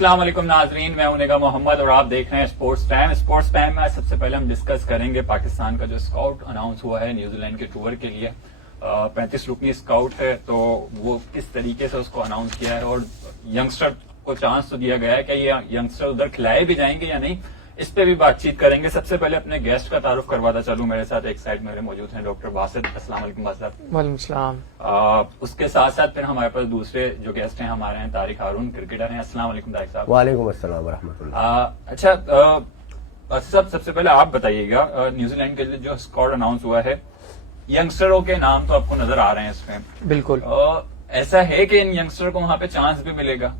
अस्सलाम वालेकुम नाजरीन, मैं हूं निगाह मोहम्मद और आप देख रहे हैं स्पोर्ट्स टाइम। स्पोर्ट्स टाइम में सबसे पहले हम डिस्कस करेंगे पाकिस्तान का जो स्काउट अनाउंस हुआ है न्यूजीलैंड के टूर के लिए। 35 रुकनी स्काउट है, तो वो किस तरीके से उसको अनाउंस किया है और यंगस्टर को चांस तो दिया गया है कि ये यंगस्टर उधर खिलाए भी जाएंगे या नहीं, इस पे भी बातचीत करेंगे। सबसे पहले अपने गेस्ट का तारुफ करवाता चलूं। मेरे साथ एक साइड मेरे मौजूद हैं डॉक्टर बासित। अस्सलाम वालेकुम बासित। वालेकुम सलाम। उसके साथ साथ फिर हमारे पास दूसरे जो गेस्ट हैं हमारे हैं तारिक हारून, क्रिकेटर हैं। अस्सलाम वालेकुम तारिक साहब। वालेकुम अस्सलाम व रहमतुल्लाह। अच्छा, सबसे पहले आप बताइएगा, न्यूजीलैंड के लिए जो स्क्वाड अनाउंस हुआ है, यंगस्टरों के नाम तो आपको नजर आ रहे हैं इसमें। बिल्कुल। ऐसा है कि इन यंगस्टर को वहां पे चांस भी मिलेगा?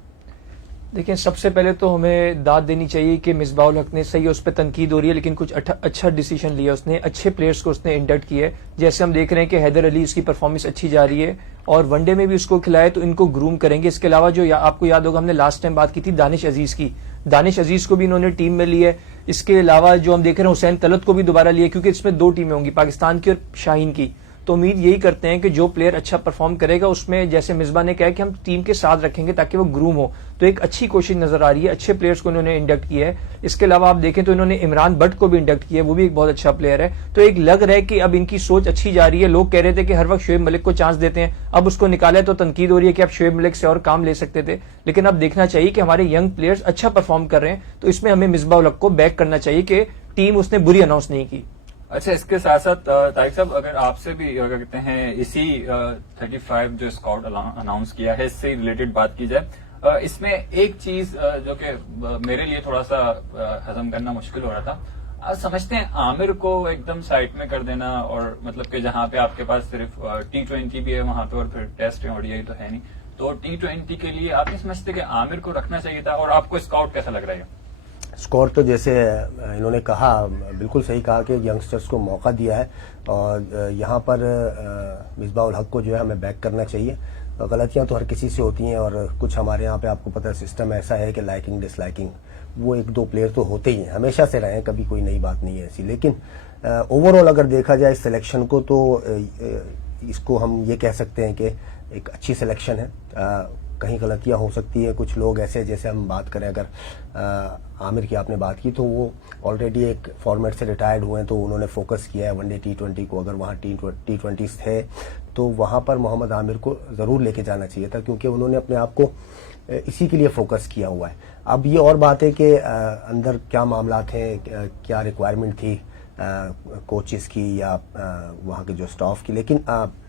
देखिए, सबसे पहले तो हमें दाद देनी चाहिए कि मिसबाउल हक ने, सही उस पर तनकीद हो रही है लेकिन कुछ अच्छा डिसीजन लिया उसने, अच्छे प्लेयर्स को उसने इंडक्ट किया है। जैसे हम देख रहे हैं कि हैदर अली, इसकी परफॉर्मेंस अच्छी जा रही है और वनडे में भी उसको खिलाए तो इनको ग्रूम करेंगे। इसके अलावा जो आपको याद होगा, हमने लास्ट टाइम बात की थी दानिश अजीज की, दानिश अजीज को भी इन्होंने टीम में लिया है। इसके अलावा जो हम देख रहे हैं हुसैन तलत को भी दोबारा लिया, क्योंकि इसमें दो टीमें होंगी, पाकिस्तान की और शाहीन की। तो उम्मीद यही करते हैं कि जो प्लेयर अच्छा परफॉर्म करेगा उसमें, जैसे मिसबा ने कहा कि हम टीम के साथ रखेंगे ताकि वो ग्रूम हो। तो एक अच्छी कोशिश नजर आ रही है, अच्छे प्लेयर्स को इन्होंने इंडक्ट किया है। इसके अलावा आप देखें तो इन्होंने इमरान भट्ट को भी इंडक्ट किया है, वो भी एक बहुत अच्छा प्लेयर है। तो एक लग रहा है कि अब इनकी सोच अच्छी जा रही है। लोग कह रहे थे कि हर वक्त शोएब मलिक को चांस देते हैं, अब उसको निकाला है तो तनकीद हो रही है कि आप शोएब मलिक से और काम ले सकते थे। लेकिन अब देखना चाहिए कि हमारे यंग प्लेयर्स अच्छा परफॉर्म कर रहे हैं, तो इसमें हमें मिसबाउल हक को बैक करना चाहिए कि टीम उसने बुरी अनाउंस नहीं की। अच्छा, इसके साथ साथ तारिक साहब, अगर आपसे भी क्या कहते हैं इसी 35 जो स्काउट अनाउंस किया है इससे रिलेटेड बात की जाए, इसमें एक चीज जो कि मेरे लिए थोड़ा सा हजम करना मुश्किल हो रहा था। आप समझते हैं आमिर को एकदम साइड में कर देना, और मतलब कि जहां पे आपके पास सिर्फ T20 भी है वहां पे और फिर टेस्ट है, ODI तो है नहीं, तो T20 के लिए आप नहीं समझते कि आमिर को रखना चाहिए था? और आपको स्काउट कैसा लग रहा है? स्कोर तो जैसे इन्होंने कहा, बिल्कुल सही कहा कि यंगस्टर्स को मौका दिया है और यहाँ पर मिसबाउल हक को जो है हमें बैक करना चाहिए। गलतियाँ तो हर किसी से होती हैं और कुछ हमारे यहाँ पे आपको पता है सिस्टम ऐसा है कि लाइकिंग डिसलाइकिंग वो एक दो प्लेयर तो होते ही हैं, हमेशा से रहे हैं, कभी कोई नई बात नहीं है ऐसी। लेकिन ओवरऑल अगर देखा जाए सिलेक्शन को तो इसको हम ये कह सकते हैं कि एक अच्छी सिलेक्शन है। कहीं गलतियां हो सकती है, कुछ लोग ऐसे, जैसे हम बात करें अगर आमिर की आपने बात की तो वो ऑलरेडी एक फॉर्मेट से रिटायर्ड हुए हैं, तो उन्होंने फोकस किया है वनडे T20 को। अगर वहाँ T20 थे तो वहाँ पर मोहम्मद आमिर को ज़रूर लेके जाना चाहिए था, क्योंकि उन्होंने अपने आप को इसी के लिए फोकस किया हुआ है। अब ये और बात है कि अंदर क्या मामला थे, क्या रिक्वायरमेंट थी कोचेस की या वहाँ के जो स्टाफ की। लेकिन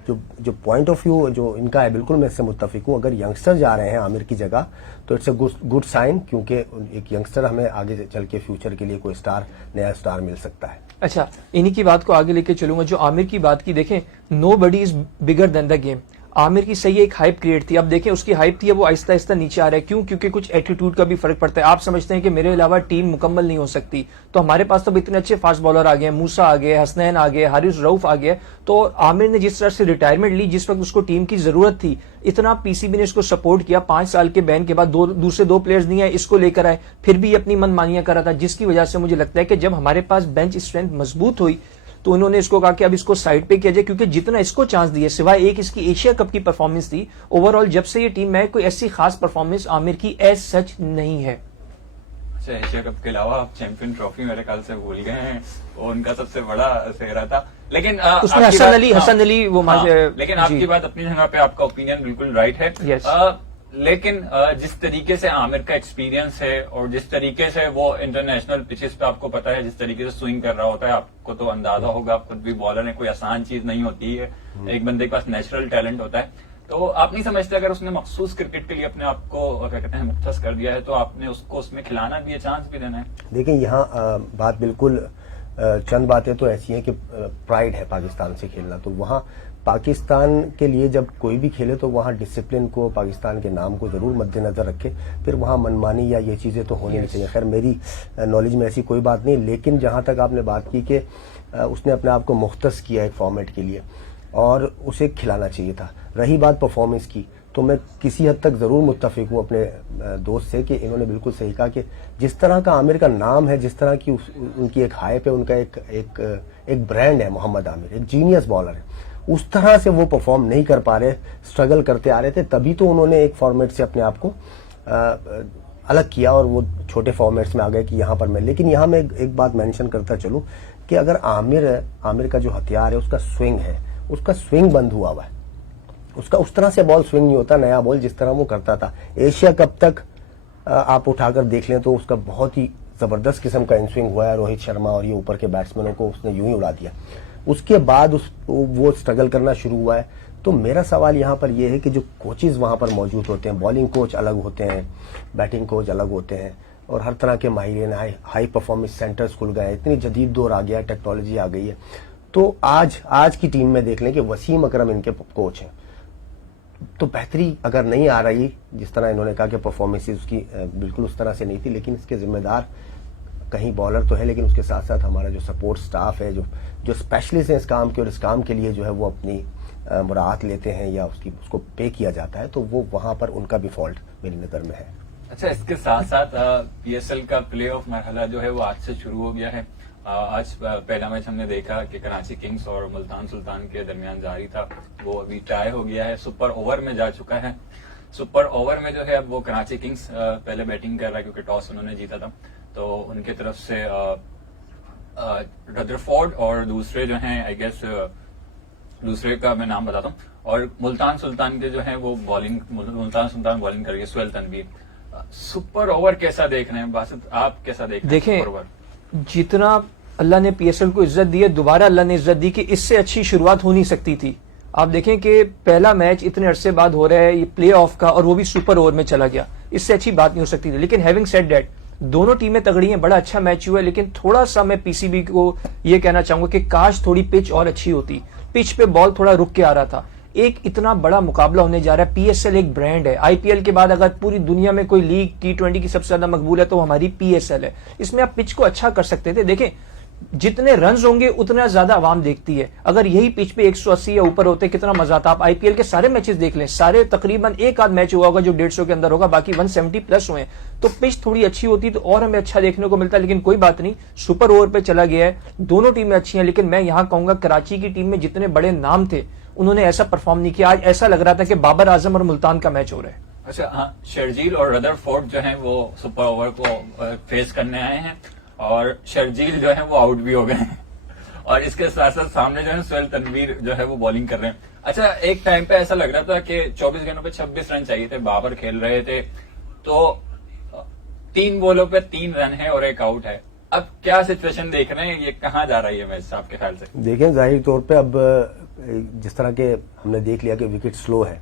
जो पॉइंट ऑफ व्यू जो इनका है, बिल्कुल मैं इससे मुत्तफिक हूँ। अगर यंगस्टर जा रहे हैं आमिर की जगह तो इट्स अ गुड साइन, क्योंकि एक यंगस्टर हमें आगे चल के फ्यूचर के लिए कोई नया स्टार मिल सकता है। अच्छा, इन्हीं की बात को आगे लेके चलूंगा। जो आमिर की बात की, देखें nobody is bigger than the game. Aamir की सही एक हाइप क्रिएट थी, अब देखें उसकी हाइप थी, अब वो आहिस्ता आहिस्ता नीचे आ रहा है। क्यों? क्योंकि कुछ एटीट्यूड का भी फर्क पड़ता है। आप समझते हैं कि मेरे अलावा टीम मुकम्मल नहीं हो सकती, तो हमारे पास तो इतने अच्छे फास्ट बॉलर आ गए, मूसा आ गए, हसनैन आ गए, हारिस रऊफ आ गए। तो आमिर ने जिस तरह से रिटायरमेंट ली, जिस वक्त उसको टीम की जरूरत थी, इतना पीसीबी ने इसको सपोर्ट किया। 5 साल के बैन के बाद दूसरे दो प्लेयर्स नहीं आए, इसको लेकर आए, फिर भी अपनी मनमानियां कर रहा था, जिसकी वजह से मुझे लगता है कि जब हमारे पास बेंच स्ट्रेंथ मजबूत हुई तो उन्होंने इसको कहा कि अब इसको साइड पे किया जाए, क्योंकि जितना इसको चांस दिया, सिवाय एक इसकी एशिया कप की परफॉर्मेंस थी, ओवरऑल जब से ये टीम में कोई ऐसी खास परफॉर्मेंस आमिर की एज सच नहीं है। अच्छा, एशिया कप के अलावा आप चैंपियन ट्रॉफी मेरे ख्याल से भूल गए हैं, और उनका सबसे बड़ा सेहरा था। लेकिन उसमें हसन अली वो लेकिन आपकी बात अपनी जगह पे, आपका ओपिनियन बिल्कुल राइट है। लेकिन जिस तरीके से आमिर का एक्सपीरियंस है और जिस तरीके से वो इंटरनेशनल पिचेस पे, आपको पता है जिस तरीके से स्विंग कर रहा होता है, आपको तो अंदाजा होगा, आप खुद भी बॉलर है, कोई आसान चीज नहीं होती है, एक बंदे के पास नेचुरल टैलेंट होता है। तो आप नहीं समझते अगर उसने मखसूस क्रिकेट के लिए अपने आप को क्या कहते हैं मुख्तस कर दिया है, तो आपने उसको उसमें खिलाना भी है, चांस भी देना है? देखिए, यहाँ बात बिल्कुल चंद बातें तो ऐसी हैं कि प्राइड है पाकिस्तान से खेलना, तो वहाँ पाकिस्तान के लिए जब कोई भी खेले तो वहाँ डिसिप्लिन को, पाकिस्तान के नाम को जरूर मद्देनजर रखे, फिर वहाँ मनमानी या ये चीजें तो होनी नहीं चाहिए। खैर मेरी नॉलेज में ऐसी कोई बात नहीं, लेकिन जहाँ तक आपने बात की कि उसने अपने आप को मुख्तस किया एक फॉर्मेट के लिए और उसे खिलाना चाहिए था। रही बात परफॉर्मेंस की, तो मैं किसी हद तक जरूर मुत्तफिक हूँ अपने दोस्त से कि इन्होंने बिल्कुल सही कहा कि जिस तरह का आमिर का नाम है, जिस तरह की उनकी एक हाइप है, उनका एक ब्रांड है, मोहम्मद आमिर एक जीनियस बॉलर है, उस तरह से वो परफॉर्म नहीं कर पा रहे, स्ट्रगल करते आ रहे थे, तभी तो उन्होंने एक फॉर्मेट से अपने आप को अलग किया और वो छोटे फॉर्मेट्स में आ गए कि यहाँ पर मैं, लेकिन यहाँ मैं एक बात मेंशन करता चलूं कि अगर आमिर का जो हथियार है उसका स्विंग बंद हुआ है, उसका उस तरह से बॉल स्विंग नहीं होता, नया बॉल जिस तरह वो करता था एशिया कप तक आप उठाकर देख लें तो उसका बहुत ही जबरदस्त किस्म का इन स्विंग हुआ है। रोहित शर्मा और ये ऊपर के बैट्समैनों को उसने यूं ही उड़ा दिया। उसके बाद वो स्ट्रगल करना शुरू हुआ है। तो मेरा सवाल यहाँ पर यह है कि जो कोचेज वहां पर मौजूद होते हैं, बॉलिंग कोच अलग होते हैं, बैटिंग कोच अलग होते हैं और हर तरह के माहिरीन हाई परफॉर्मेंस सेंटर्स खुल गए, इतनी जदीद दौर आ गया, टेक्नोलॉजी आ गई है। तो आज की टीम में देख लें कि वसीम अकरम इनके कोच हैं, तो बेहतरी अगर नहीं आ रही, जिस तरह इन्होंने कहा कि परफॉर्मेंस उसकी बिल्कुल उस तरह से नहीं थी, लेकिन इसके जिम्मेदार कहीं बॉलर तो है, लेकिन उसके साथ साथ हमारा जो सपोर्ट स्टाफ है, जो स्पेशलिस्ट है इस काम के और इस काम के लिए जो है वो अपनी मुराहत लेते हैं या उसको पे किया जाता है, तो वो वहां पर उनका भी फॉल्ट मेरी नजर में है। अच्छा, इसके साथ साथ पीएसएल का प्ले ऑफ मरहला जो है वो आज से शुरू हो गया है। आज पहला मैच हमने देखा कि कराची किंग्स और मुल्तान सुल्तान के दरमियान जारी था, वो अभी टाई हो गया है, सुपर ओवर में जा चुका है। सुपर ओवर में जो है अब वो कराची किंग्स पहले बैटिंग कर रहा है क्योंकि टॉस उन्होंने जीता था, तो उनके तरफ से रदरफोर्ड और दूसरे जो हैं आई गेस दूसरे का मैं नाम बताता हूँ, और मुल्तान सुल्तान के जो है वो मुल्तान सुल्तान बॉलिंग कर रही है, सुहेल तनवीर। सुपर ओवर कैसा देख रहे हैं बासित, आप कैसा देख रहे हैं सुपर ओवर? जितना अल्लाह ने पीएसएल को इज्जत दी है, दोबारा अल्लाह ने इज्जत दी कि इससे अच्छी शुरुआत हो नहीं सकती थी। आप देखें कि पहला मैच इतने अरसे बाद हो रहा है ये प्ले ऑफ का, और वो भी सुपर ओवर में चला गया, इससे अच्छी बात नहीं हो सकती थी। लेकिन हैविंग सेड दैट, दोनों टीमें तगड़ी हैं, बड़ा अच्छा मैच हुआ है, लेकिन थोड़ा सा मैं पीसीबी को ये कहना चाहूंगा कि काश थोड़ी पिच और अच्छी होती। पिच पे बॉल थोड़ा रुक के आ रहा था। एक इतना बड़ा मुकाबला होने जा रहा है, पीएसएल एक ब्रांड है। आईपीएल के बाद अगर पूरी दुनिया में कोई लीग T20 की सबसे ज्यादा मकबूल है तो हमारी पीएसएल है। इसमें आप पिच को अच्छा कर सकते थे। देखें, जितने रन होंगे उतना ज्यादा आवाम देखती है। अगर यही पिच पे 180 या ऊपर होते कितना मजा आता। आप आईपीएल के सारे मैचेस देख लें, सारे तकरीबन एक आध मैच हुआ होगा जो 150 के अंदर होगा, बाकी 170 प्लस हुए। तो पिच थोड़ी अच्छी होती तो और हमें अच्छा देखने को मिलता, लेकिन कोई बात नहीं, सुपर ओवर पे चला गया है। दोनों टीमें अच्छी हैं, लेकिन मैं यहां कहूंगा कराची की टीम में जितने बड़े नाम थे उन्होंने ऐसा परफॉर्म नहीं किया। आज ऐसा लग रहा था कि बाबर आजम और मुल्तान का मैच हो रहा है। अच्छा, हाँ, शर्जील और रदरफोर्ड जो है वो सुपर ओवर को फेस करने आए हैं और शर्जील जो है वो आउट भी हो गए हैं और इसके साथ साथ सामने जो है सुहेल तनवीर जो है वो बॉलिंग कर रहे हैं। अच्छा, एक टाइम पे ऐसा लग रहा था कि 24 गेंदों पे 26 रन चाहिए थे, बाबर खेल रहे थे, तो 3 बॉलों पे 3 रन है और 1 आउट है। अब क्या सिचुएशन देख रहे हैं, ये कहाँ जा रही है मैच आपके ख्याल से? देखें, जाहिर तौर पे अब जिस तरह के हमने देख लिया कि विकेट स्लो है,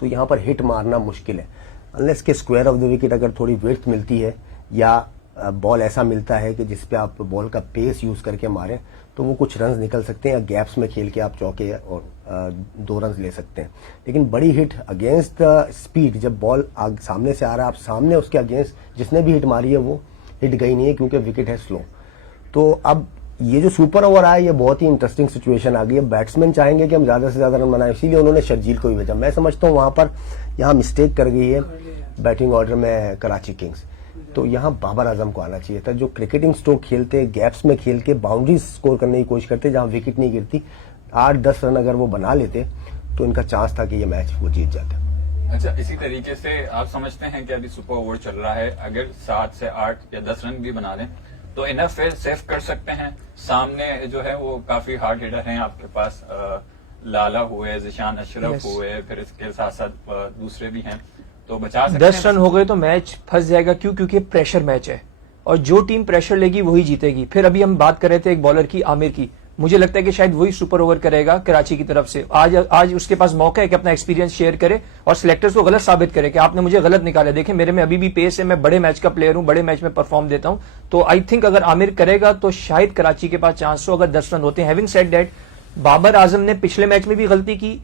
तो यहाँ पर हिट मारना मुश्किल है अनलेस के स्क्वायर ऑफ द विकेट अगर थोड़ी विड्थ मिलती है या बॉल ऐसा मिलता है कि जिस पे आप बॉल का पेस यूज करके मारें तो वो कुछ रन्स निकल सकते हैं, या गैप्स में खेल के आप चौके और 2 रन ले सकते हैं। लेकिन बड़ी हिट अगेंस्ट द स्पीड, जब बॉल सामने से आ रहा है, आप सामने उसके अगेंस्ट जिसने भी हिट मारी है वो हिट गई नहीं है क्योंकि विकेट है स्लो। तो अब ये जो सुपर ओवर आया, ये बहुत ही इंटरेस्टिंग सिचुएशन आ गई है। बैट्समैन चाहेंगे कि हम ज्यादा से ज्यादा रन बनाएं, इसीलिए उन्होंने शर्जील को भी भेजा। मैं समझता हूँ वहां पर यहाँ मिस्टेक कर गई है बैटिंग ऑर्डर में कराची किंग्स, तो यहाँ बाबर आजम को आना चाहिए था, जो क्रिकेटिंग स्ट्रोक खेलते, गैप्स में खेल के बाउंड्री स्कोर करने की कोशिश करते, जहां विकेट नहीं गिरती। 8-10 रन अगर वो बना लेते तो इनका चांस था कि ये मैच वो जीत जाते। अच्छा, इसी तरीके से आप समझते हैं कि अभी सुपर ओवर चल रहा है, अगर 7 से 8 या 10 रन भी बना दें तो इनफ सेफ कर सकते हैं? सामने जो है वो काफी हार्ड हिटर हैं आपके पास, लाला हुए, जिशान अशरफ हुए, फिर इसके साथ साथ दूसरे भी हैं, तो बचा सकते 10 रन हो गए तो मैच फंस जाएगा। क्यों? क्योंकि प्रेशर मैच है और जो टीम प्रेशर लेगी वही जीतेगी। फिर अभी हम बात कर रहे थे एक बॉलर की, आमिर की, मुझे लगता है कि शायद वही सुपर ओवर करेगा कराची की तरफ से। आज उसके पास मौका है कि अपना एक्सपीरियंस शेयर करे और सिलेक्टर्स को गलत साबित करे कि आपने मुझे गलत निकाला, देखें मेरे में अभी भी पेस है, मैं बड़े मैच का प्लेयर हूं, बड़े मैच में परफॉर्म देता हूं। तो आई थिंक अगर आमिर करेगा तो शायद कराची के पास चांस हो, अगर 10 रन होते हैं। Having said that, Babar Azam ने पिछले मैच में भी गलती की,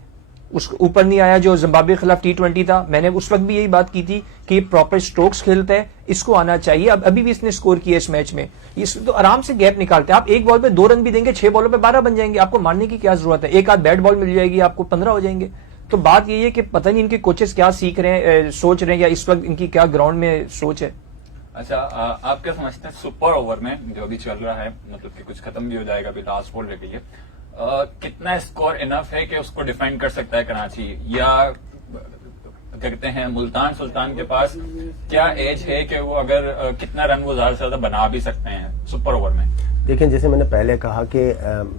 उस ऊपर नहीं आया जो जिम्बाब्वे के खिलाफ T20 था। मैंने उस वक्त भी यही बात की थी कि प्रॉपर स्ट्रोक्स खेलता है, इसको आना चाहिए। अब अभी भी इसने स्कोर किया इस मैच में, इस तो आराम से गैप निकालते हैं। आप एक बॉल पे 2 रन भी देंगे, 6 बॉलों पे 12 बन जाएंगे, आपको मारने की क्या जरूरत है? एक आध बैट बॉल मिल जाएगी आपको, 15 हो जाएंगे। तो बात यही है कि पता नहीं इनके कोचेस क्या सीख रहे हैं, सोच रहे हैं, या इस वक्त इनकी क्या ग्राउंड में सोच है। अच्छा, आप क्या समझते हैं सुपर ओवर में जो अभी चल रहा है, मतलब कि कुछ खत्म भी हो जाएगा, अभी लास्ट बॉल रह गई है, कितना स्कोर इनफ है कि उसको डिफाइन कर सकता है कराची, या क्या कहते हैं मुल्तान सुल्तान के पास क्या एज है कि वो अगर कितना रन वो ज्यादा से ज्यादा बना भी सकते हैं सुपर ओवर में? देखिए, जैसे मैंने पहले कहा कि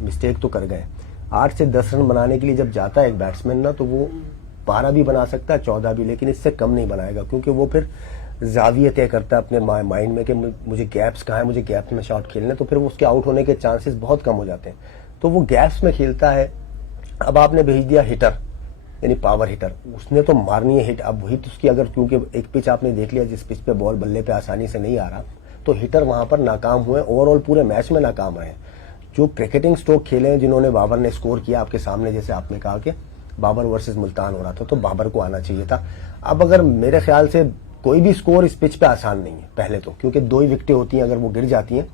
मिस्टेक तो कर गए। 8 से 10 रन बनाने के लिए जब जाता है एक बैट्समैन ना, तो वो 12 भी बना सकता है, 14 भी, लेकिन इससे कम नहीं बनाएगा, क्योंकि वो फिर जाविये तय करता है अपने माइंड में कि मुझे गैप्स कहाँ है, मुझे गैप्स में शॉट खेलना है, तो फिर वो उसके आउट होने के चांसेस बहुत कम हो जाते हैं। तो वो गैप्स में खेलता है। अब आपने भेज दिया हिटर, यानी पावर हिटर, उसने तो मारनी है हिट। अब हिट उसकी अगर, क्योंकि एक पिच आपने देख लिया जिस पिच पे बॉल बल्ले पे आसानी से नहीं आ रहा, तो हिटर वहां पर नाकाम हुए, ओवरऑल पूरे मैच में नाकाम रहे। जो क्रिकेटिंग स्ट्रोक खेले हैं जिन्होंने बाबर ने स्कोर किया आपके सामने, जैसे आपने कहा कि बाबर वर्सेस मुल्तान हो रहा था, तो बाबर को आना चाहिए था। अब अगर मेरे ख्याल से कोई भी स्कोर इस पिच पे आसान नहीं है पहले तो, क्योंकि 2 ही विकेटें होती हैं, अगर वो गिर जाती हैं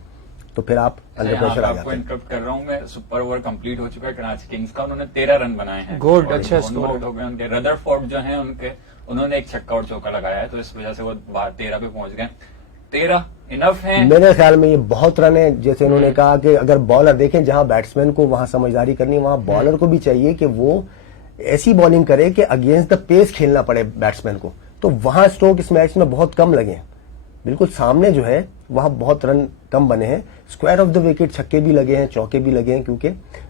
तो फिर आप अंडर प्रेशर आ जाते आपको हैं। इंटरप्ट कर रहा हूं मैं। सुपर ओवर कंप्लीट हो चुका है कराची किंग्स का, उन्होंने 13 रन बनाए हैं। गुड, और अच्छा दोनों स्कोर आउट हो गए उनके। रदरफोर्ड जो हैं उनके, उन्होंने एक छक्का और चौका लगाया है, तो इस वजह से वो 13 पे पहुंच गए। 13 इनफ है मेरे ख्याल में ये बहुत रन है। जैसे उन्होंने कहा कि अगर बॉलर देखें, जहां बैट्समैन को वहां समझदारी करनी है, वहां बॉलर को भी चाहिए कि वो ऐसी बॉलिंग करे कि अगेंस्ट द पेस खेलना पड़े बैट्समैन को। तो वहां स्ट्रोक इस मैच में बहुत कम लगे हैं। बिल्कुल सामने जो है वहां बहुत रन कम बने हैं। स्क्वायर ऑफ द विकेट छक्के भी लगे हैं, चौके भी लगे हैं, क्योंकि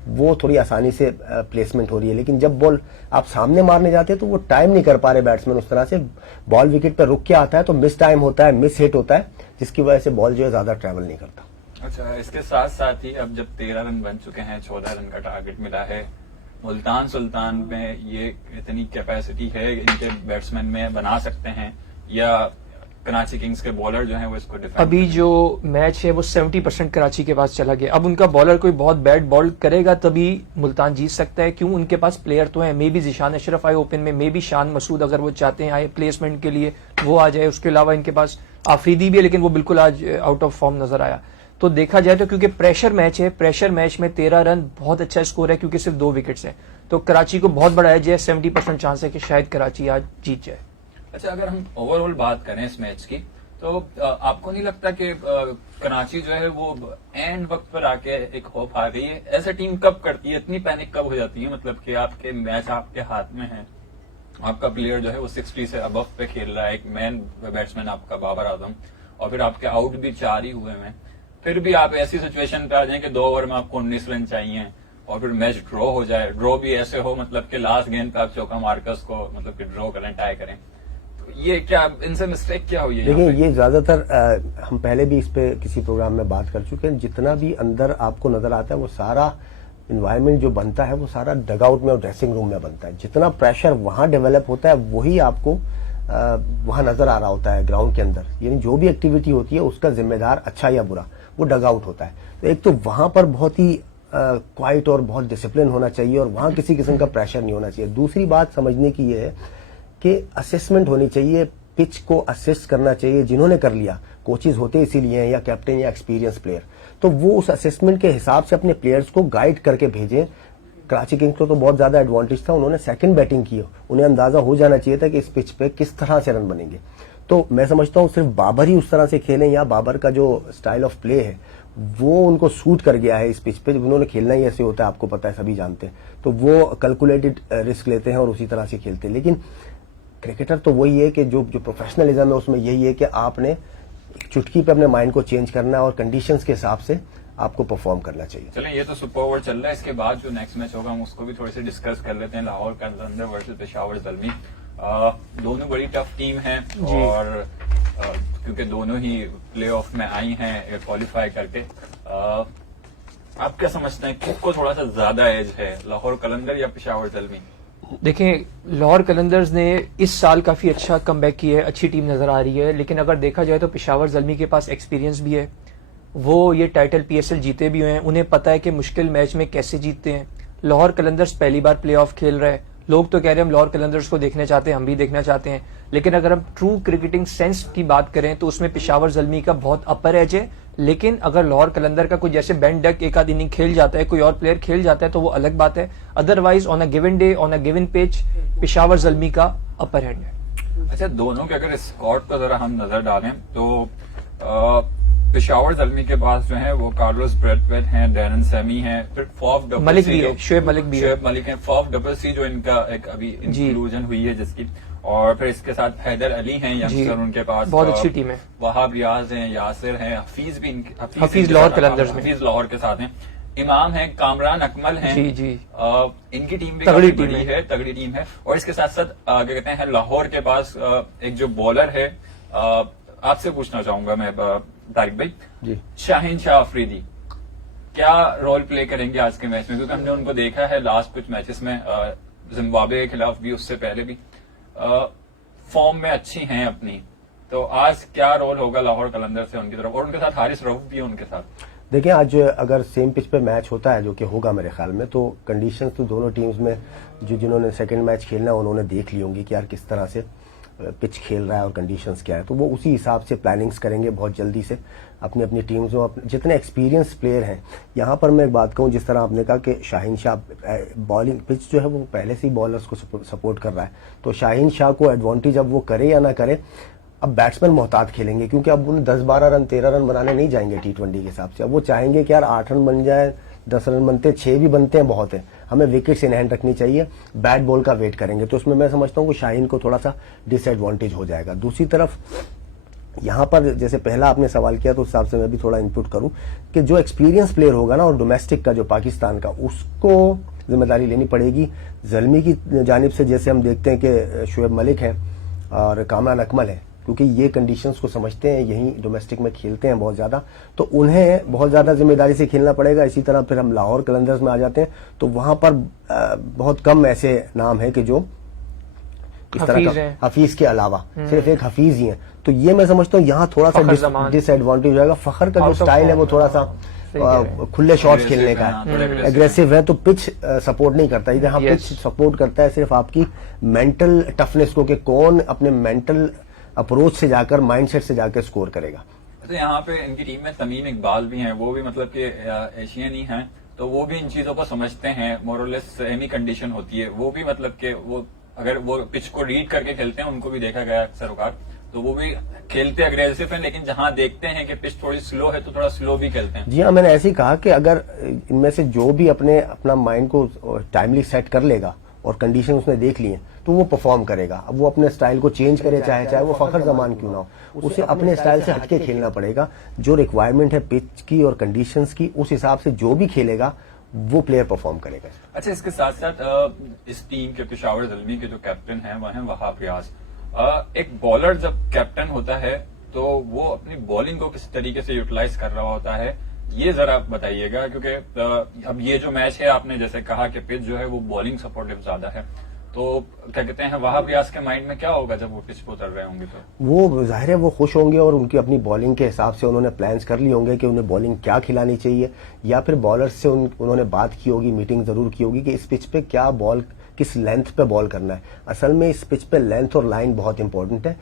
वो थोड़ी आसानी से प्लेसमेंट हो रही है। लेकिन जब बॉल आप सामने मारने जाते हैं तो वो टाइम नहीं कर पा रहे बैट्समैन उस तरह से। बॉल विकेट पर रुक के आता है तो मिस टाइम होता है, मिस हिट होता है, जिसकी वजह से बॉल जो है ज्यादा ट्रैवल नहीं करता। अच्छा, इसके साथ साथ ही अब जब 13 रन बन चुके हैं, 14 रन का टारगेट मिला है, मुल्तान सुल्तान में ये इतनी कैपेसिटी है इनके बैट्समैन में, बना सकते हैं, या कराची किंग्स के बॉलर जो हैं वो इसको डिफेंड? अभी जो मैच है वो 70% कराची के पास चला गया। अब उनका बॉलर कोई बहुत बैड बॉल करेगा तभी मुल्तान जीत सकता है। क्यों? उनके पास प्लेयर तो है, मे बी जिशान अशरफ आए ओपन में, मे बी शान मसूद अगर वो चाहते हैं आए प्लेसमेंट के लिए वो आ जाए। उसके अलावा इनके पास आफरीदी भी है, लेकिन वो बिल्कुल आज आउट ऑफ फॉर्म नजर आया। तो देखा जाए तो क्योंकि प्रेशर मैच है, प्रेशर मैच में 13 रन बहुत अच्छा स्कोर है, क्योंकि सिर्फ 2 विकेट्स हैं। तो कराची को बहुत बड़ा एज है, 70% चांस है कि शायद कराची आज जीत जाए। अच्छा, अगर हम ओवरऑल बात करें इस मैच की, तो आपको नहीं लगता कि कराची जो है वो एंड वक्त पर आके एक होप आ गई है? ऐसा टीम कब करती है, इतनी पैनिक कब हो जाती है? मतलब कि आपके मैच आपके हाथ में है, आपका प्लेयर जो है वो 60 से अबव पे खेल रहा है, एक मैन बैट्समैन आपका बाबर आजम, और फिर आपके आउट भी 4 ही हुए हैं, फिर भी आप ऐसी सिचुएशन पे आ जाए कि 2 ओवर में आपको 19 रन चाहिए और फिर मैच ड्रॉ हो जाए। ड्रॉ भी ऐसे हो मतलब कि लास्ट गेंद पे आप चौका मारकर उसको मतलब कि ड्रॉ करें, टाई करें। ये क्या इनसे मिस्टेक क्या हुई है? देखिए, ये ज्यादातर हम पहले भी इस पे किसी प्रोग्राम में बात कर चुके हैं। जितना भी अंदर आपको नजर आता है वो सारा इन्वायरमेंट जो बनता है वो सारा डगआउट में और ड्रेसिंग रूम में बनता है। जितना प्रेशर वहां डेवलप होता है वही आपको वहां नजर आ रहा होता है ग्राउंड के अंदर। यानी जो भी एक्टिविटी होती है उसका जिम्मेदार अच्छा या बुरा वो डगआउट होता है। तो एक तो वहां पर बहुत ही क्वाइट और बहुत डिसिप्लिन होना चाहिए और वहां किसी किस्म का प्रेशर नहीं होना चाहिए। दूसरी बात समझने की ये है कि असेसमेंट होनी चाहिए, पिच को असेस करना चाहिए। जिन्होंने कर लिया, कोचेज होते इसीलिए हैं, या कैप्टन या एक्सपीरियंस प्लेयर, तो वो उस असेसमेंट के हिसाब से अपने प्लेयर्स को गाइड करके भेजें। कराची किंग्स को तो बहुत ज्यादा एडवांटेज था, उन्होंने सेकंड बैटिंग की, उन्हें अंदाजा हो जाना चाहिए था कि इस पिच पे किस तरह से रन बनेंगे। तो मैं समझता हूं सिर्फ बाबर ही उस तरह से खेलें, या बाबर का जो स्टाइल ऑफ प्ले है वो उनको सूट कर गया है इस पिच पे। जब उन्होंने खेलना ही ऐसे होता है, आपको पता है, सभी जानते हैं, तो वो कैलकुलेटेड रिस्क लेते हैं और उसी तरह से खेलते हैं। लेकिन क्रिकेटर तो वही है कि जो प्रोफेशनलिज्म है उसमें यही है कि आपने चुटकी पे अपने माइंड को चेंज करना है और कंडीशंस के हिसाब से आपको परफॉर्म करना चाहिए। चलें, ये तो सुपर ओवर चल रहा है, इसके बाद जो नेक्स्ट मैच होगा हम उसको भी थोड़ी सी डिस्कस कर लेते हैं। लाहौर कलंदर वर्सेस पेशावर ज़ल्मी। दोनों बड़ी टफ टीम है और क्योंकि दोनों ही प्लेऑफ में आई हैं क्वालिफाई करके। आप क्या समझते हैं किसको थोड़ा सा ज्यादा एज है, लाहौर कलंदर या पेशावर ज़ल्मी? देखें, लाहौर कलंदर्स ने इस साल काफी अच्छा कमबैक किया है, अच्छी टीम नजर आ रही है। लेकिन अगर देखा जाए तो पेशावर ज़ल्मी के पास एक्सपीरियंस भी है, वो ये टाइटल PSL जीते भी हुए हैं, उन्हें पता है कि मुश्किल मैच में कैसे जीतते हैं। लाहौर कलंदर्स पहली बार प्लेऑफ खेल रहे हैं। लोग तो कह रहे हैं हम लाहौर कलंदर्स को देखना चाहते हैं, हम भी देखना चाहते हैं, लेकिन अगर हम ट्रू क्रिकेटिंग सेंस की बात करें तो उसमें पेशावर ज़ल्मी का बहुत अपर एज है। लेकिन अगर लाहौर कलंदर का कोई जैसे बेन डक एक आध इनिंग खेल जाता है, कोई और प्लेयर खेल जाता है तो वो अलग बात है। Otherwise on a given day, on a given pitch, Peshawar Zalmi का अपर हैंड है। अच्छा, दोनों के अगर स्क्वाड पर जरा हम नजर डालें तो पेशावर ज़ल्मी के पास जो है वो कार्लोस ब्रैथवेट हैं, डैरन सैमी हैं, फिर फॉफ मलिक भी है, शोएब मलिक भी है, शोएब मलिक हैं, फॉफ डबल सी जो इनका एक अभी इंक्लूजन हुई है जिसकी, और फिर इसके साथ हैदर अली हैं यंगस्टर उनके पास, बहुत अच्छी टीम है। वहाब रियाज हैं, यासिर हैं, हफीज भी हफीज लाहौर कलंदर्स में, हफीज लाहौर के साथ हैं, इमाम हैं, कामरान अकमल हैं। जी जी, इनकी टीम भी तगड़ी काफी टीम बड़ी है, तगड़ी टीम है। और इसके साथ साथ क्या कहते हैं, लाहौर के पास एक जो बॉलर है, आपसे पूछना चाहूंगा मैं तारिक भाई जी, शाहीन शाह अफरीदी क्या रोल प्ले करेंगे आज के मैच में, क्योंकि हमने उनको देखा है लास्ट कुछ मैचेस में, जिम्बाब्वे के खिलाफ भी, उससे पहले भी फॉर्म में अच्छी हैं अपनी, तो आज क्या रोल होगा लाहौर कलंदर से उनकी तरफ, और उनके साथ हारिस रऊफ भी है उनके साथ। देखिए आज अगर सेम पिच पे मैच होता है, जो कि होगा मेरे ख्याल में, तो कंडीशंस तो दोनों टीम्स में जिन्होंने सेकंड मैच खेलना है उन्होंने देख ली होंगी कि यार किस तरह से पिच खेल रहा है और कंडीशंस क्या है, तो वो उसी हिसाब से प्लानिंग्स करेंगे बहुत जल्दी से अपनी अपनी टीम्स में। जितने एक्सपीरियंस प्लेयर हैं यहाँ पर, मैं एक बात कहूँ, जिस तरह आपने कहा कि शाहीन शाह बॉलिंग पिच जो है वो पहले से ही बॉलर्स को सपोर्ट कर रहा है, तो शाहीन शाह को एडवांटेज अब वो करे या ना करे, अब बैट्समैन मोहतात खेलेंगे, क्योंकि अब उन्हें 10-12 रन 13 रन बनाने नहीं जाएंगे T20 के हिसाब से। अब वो चाहेंगे कि यार 8 रन बन जाए, 10 रन बनते, 6 भी बनते हैं बहुत है, हमें विकेट्स इन हैंड रखनी चाहिए, बैट बॉल का वेट करेंगे, तो उसमें मैं समझता हूँ कि शाहीन को थोड़ा सा डिसएडवांटेज हो जाएगा। दूसरी तरफ यहाँ पर जैसे पहला आपने सवाल किया, तो उस हिसाब से मैं भी थोड़ा इनपुट करूं कि जो एक्सपीरियंस प्लेयर होगा ना, और डोमेस्टिक का जो पाकिस्तान का, उसको जिम्मेदारी लेनी पड़ेगी ज़ल्मी की जानिब से। जैसे हम देखते हैं कि शुएब मलिक है और कामरान अकमल है, क्योंकि ये कंडीशंस को समझते हैं, यही डोमेस्टिक में खेलते हैं बहुत ज़्यादा, तो उन्हें बहुत ज़्यादा जिम्मेदारी से खेलना पड़ेगा। इसी तरह फिर हम लाहौर कलंदर्स में आ जाते हैं, तो वहाँ पर बहुत कम ऐसे नाम हैं कि जो इस तरह का, हफीज के अलावा सिर्फ एक हफीज ही है, तो ये मैं समझता हूँ यहाँ थोड़ा सा डिसएडवांटेज हो जाएगा। फखर का जो स्टाइल है वो थोड़ा सा खुले शॉट्स खेलने का है, एग्रेसिव है, तो पिच सपोर्ट नहीं करता। यहाँ पिच सपोर्ट करता है सिर्फ आपकी मेंटल टफनेस को, कि कौन अपने मेंटल अप्रोच से जाकर, माइंडसेट से जाकर स्कोर करेगा। तो यहाँ पे इनकी टीम में तमीम इकबाल भी हैं, वो भी मतलब कि एशियन ही हैं, तो वो भी इन चीजों को समझते हैं, मोरलेस सेम ही कंडीशन होती है, वो भी मतलब कि वो अगर वो पिच को रीड करके खेलते हैं, उनको भी देखा गया अक्सर औकात, तो वो भी खेलते अग्रेसिव हैं, लेकिन जहां देखते हैं कि पिच थोड़ी स्लो है तो थोड़ा स्लो भी खेलते हैं। जी हाँ, मैंने ऐसे ही कहा कि अगर इनमें से जो भी अपना माइंड को टाइमली सेट कर लेगा और कंडीशन उसने देख ली है, तो वो परफॉर्म करेगा। अब वो अपने स्टाइल को चेंज करे, चाहे वो फखर जमान क्यों ना हो, उसे अपने स्टाइल से हटके खेलना पड़ेगा। जो रिक्वायरमेंट है पिच की और कंडीशंस की, उस हिसाब से जो भी खेलेगा वो प्लेयर परफॉर्म करेगा। अच्छा, इसके साथ साथ इस टीम के पेशावर ज़ल्मी के जो कैप्टन हैं वह हैं वहाब रियाज। एक बॉलर जब कैप्टन होता है तो वो अपनी बॉलिंग को किस तरीके से यूटिलाइज कर रहा होता है, ये जरा बताइएगा, क्योंकि अब ये जो मैच है, आपने जैसे कहा कि पिच जो है वो बॉलिंग सपोर्टिव ज्यादा है, तो क्या कहते हैं वहाब रियाज के माइंड में क्या होगा जब वो पिच पे उतर रहे होंगे? तो वो जाहिर है वो खुश होंगे और उनकी अपनी बॉलिंग के हिसाब से उन्होंने प्लान्स कर लिए होंगे कि उन्हें बॉलिंग क्या खिलानी चाहिए, या फिर बॉलर से उन्होंने बात की होगी, मीटिंग जरूर की होगी कि इस पिच पे क्या बॉल, किस लेंथ पे बॉल करना है। असल में इस पिच पे लेंथ और लाइन बहुत इंपॉर्टेंट है,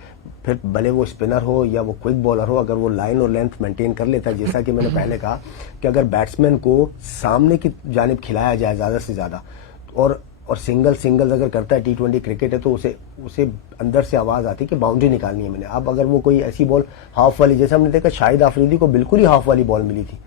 फिर भले वो स्पिनर हो या वो क्विक बॉलर हो, अगर वो लाइन और लेंथ मेंटेन कर लेता है, जैसा कि मैंने पहले कहा कि अगर बैट्समैन को सामने की जानिब खिलाया जाए ज्यादा से ज्यादा, और सिंगल अगर करता है, T20 क्रिकेट है, तो उसे अंदर से आवाज आती है कि बाउंड्री निकालनी है मैंने। अब अगर वो कोई ऐसी बॉल हाफ वाली, जैसे हमने देखा शाहिद आफरीदी को बिल्कुल ही हाफ वाली बॉल मिली थी,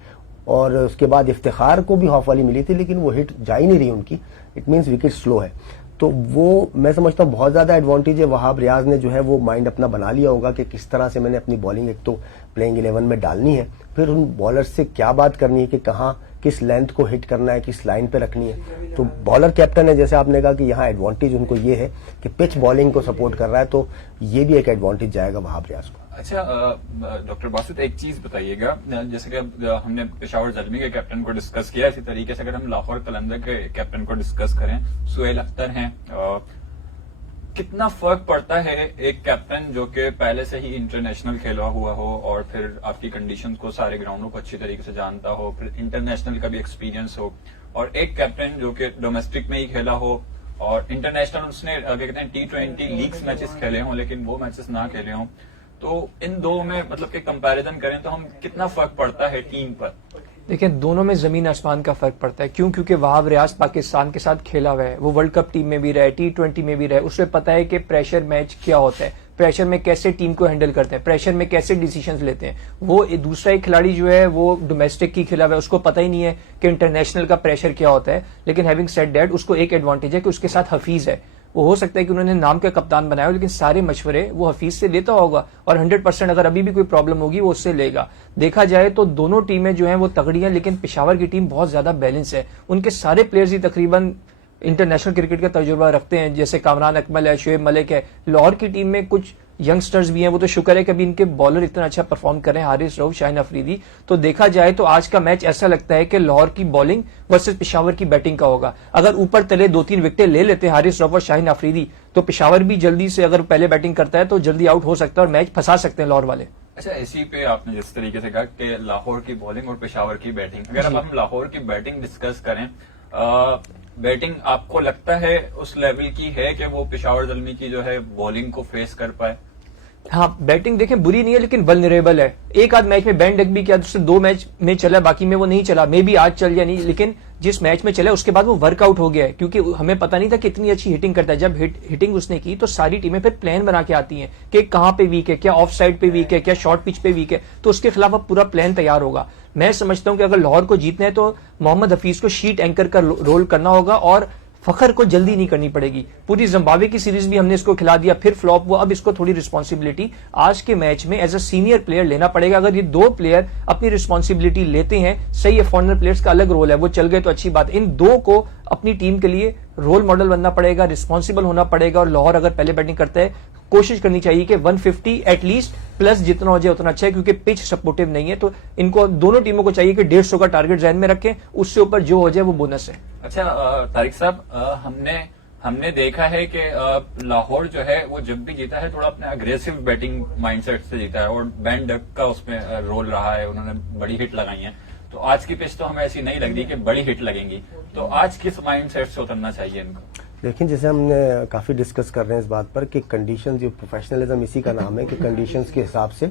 और उसके बाद इफ्तिखार को भी हाफ वाली मिली थी, लेकिन वो हिट जा ही नहीं रही उनकी, इट मीन्स विकेट स्लो है। तो वो मैं समझता हूँ बहुत ज्यादा एडवांटेज है। वहाब रियाज ने जो है वो माइंड अपना बना लिया होगा कि किस तरह से मैंने अपनी बॉलिंग एक तो प्लेइंग 11 में डालनी है, फिर उन बॉलर्स से क्या बात करनी है कि कहाँ किस लेंथ को हिट करना है, किस लाइन पे रखनी है। तो बॉलर कैप्टन है, जैसे आपने कहा कि यहाँ एडवांटेज उनको ये है कि पिच बॉलिंग को सपोर्ट कर रहा है, तो ये भी एक एडवांटेज जाएगा वहाब रियाज को। अच्छा डॉक्टर बासित, एक चीज बताइएगा, जैसे कि हमने पेशावर ज़ल्मी के कैप्टन को डिस्कस किया, इसी तरीके से अगर हम लाहौर कलंदर के कैप्टन को डिस्कस करें, सुहेल अख्तर हैं, कितना फर्क पड़ता है एक कैप्टन जो कि पहले से ही इंटरनेशनल खेला हुआ हो और फिर आपकी कंडीशंस को, सारे ग्राउंडों को अच्छी तरीके से जानता हो, फिर इंटरनेशनल का भी एक्सपीरियंस हो, और एक कैप्टन जो कि डोमेस्टिक में ही खेला हो और इंटरनेशनल उसने क्या कहते हैं T20 लीग्स मैचेस खेले हों लेकिन वो मैचेस ना खेले हों, तो इन दो में मतलब कि कंपैरिजन करें तो हम कितना फर्क पड़ता है टीम पर? देखिए, दोनों में जमीन आसमान का फर्क पड़ता है। क्यों? क्योंकि वहाब रियाज पाकिस्तान के साथ खेला हुआ है, वो वर्ल्ड कप टीम में भी रहे, T20 में भी रहे, उसे पता है कि प्रेशर मैच क्या होता है, प्रेशर में कैसे टीम को हैंडल करते हैं, प्रेशर में कैसे डिसीजंस लेते हैं। वो दूसरा एक खिलाड़ी जो है वो डोमेस्टिक की खिला हुआ है, उसको पता ही नहीं है कि इंटरनेशनल का प्रेशर क्या होता है। लेकिन हैविंग सेड दैट, उसको एक एडवांटेज है कि उसके साथ हफीज है, वो हो सकता है कि उन्होंने नाम का कप्तान बनाया हो, लेकिन सारे मशवरे वो हफीज से लेता होगा और 100% अगर अभी भी कोई प्रॉब्लम होगी वो उससे लेगा। देखा जाए तो दोनों टीमें जो हैं वो तगड़ी हैं, लेकिन पेशावर की टीम बहुत ज्यादा बैलेंस है। उनके सारे प्लेयर्स ही तकरीबन इंटरनेशनल क्रिकेट का तजुर्बा रखते हैं, जैसे कामरान अकमल है, शोएब मलिक है। लाहौर की टीम में कुछ यंगस्टर्स भी हैं, वो तो शुक्र है कि अभी इनके बॉलर इतना अच्छा परफॉर्म कर रहे हैं, हारिस रऊफ, शाहीन अफरीदी। तो देखा जाए तो आज का मैच ऐसा लगता है कि लाहौर की बॉलिंग वर्सेस पेशावर की बैटिंग का होगा। अगर ऊपर तले 2-3 विकेटें ले लेते हैं हारिस रऊफ और शाहीन अफरीदी, तो पेशावर भी जल्दी से, अगर पहले बैटिंग करता है तो जल्दी आउट हो सकता है और मैच फंसा सकते हैं लाहौर वाले। अच्छा, इसी पे आपने जिस तरीके से कहा कि लाहौर की बॉलिंग और पेशावर की बैटिंग, अगर अब हम लाहौर की बैटिंग डिस्कस करें, बैटिंग आपको लगता है उस लेवल की है कि वो पेशावर ज़ल्मी की जो है बॉलिंग को फेस कर पाए? हाँ, बैटिंग देखें बुरी नहीं है, लेकिन वल्नरेबल है। एक आध मैच में बैंड डक भी किया, दूसरे 2 मैच में चला, बाकी में वो नहीं चला। मे भी आज चल या नहीं, लेकिन जिस मैच में चला उसके बाद वो वर्कआउट हो गया है, क्योंकि हमें पता नहीं था कि इतनी अच्छी हिटिंग करता है। जब हिटिंग उसने की तो सारी टीमें फिर प्लान बना के आती हैं कि कहां पे वीक है, क्या ऑफ साइड पे वीक है, क्या शॉर्ट पिच पे वीक है, तो उसके खिलाफ अब पूरा प्लान तैयार होगा। मैं समझता हूं कि अगर लाहौर को जीतना है तो मोहम्मद हफीज को शीट एंकर का रोल करना होगा और फखर को जल्दी नहीं करनी पड़ेगी। पूरी जिम्बाब्वे की सीरीज भी हमने इसको खिला दिया, फिर फ्लॉप हुआ, अब इसको थोड़ी रिस्पॉन्सिबिलिटी आज के मैच में एज अ सीनियर प्लेयर लेना पड़ेगा। अगर ये 2 प्लेयर अपनी रिस्पॉन्सिबिलिटी लेते हैं, सही है, फॉरनर प्लेयर्स का अलग रोल है, वो चल गए तो अच्छी बात। इन 2 को अपनी टीम के लिए रोल मॉडल बनना पड़ेगा, रिस्पॉन्सिबल होना पड़ेगा। और लाहौर अगर पहले बैटिंग करता है, कोशिश करनी चाहिए कि 150 एटलीस्ट प्लस जितना हो जाए उतना अच्छा है, क्योंकि पिच सपोर्टिव नहीं है। तो इनको, दोनों टीमों को चाहिए कि 150 का टारगेट ज़हन में रखें, उससे ऊपर जो हो जाए वो बोनस है। अच्छा तारिक साहब, हमने देखा है कि लाहौर जो है वो जब भी जीता है थोड़ा अपने अग्रेसिव बैटिंग माइंडसेट से जीता है और बैंड डक का उसमें रोल रहा है, उन्होंने बड़ी हिट लगाई है। तो आज की पिच तो हमें ऐसी नहीं लग रही कि बड़ी हिट लगेंगी, तो आज किस माइंडसेट से उतरना चाहिए इनको? लेकिन जैसे हमने काफी डिस्कस कर रहे हैं इस बात पर कि कंडीशंस, जो प्रोफेशनलिज्म इसी का नाम है कि कंडीशंस के हिसाब से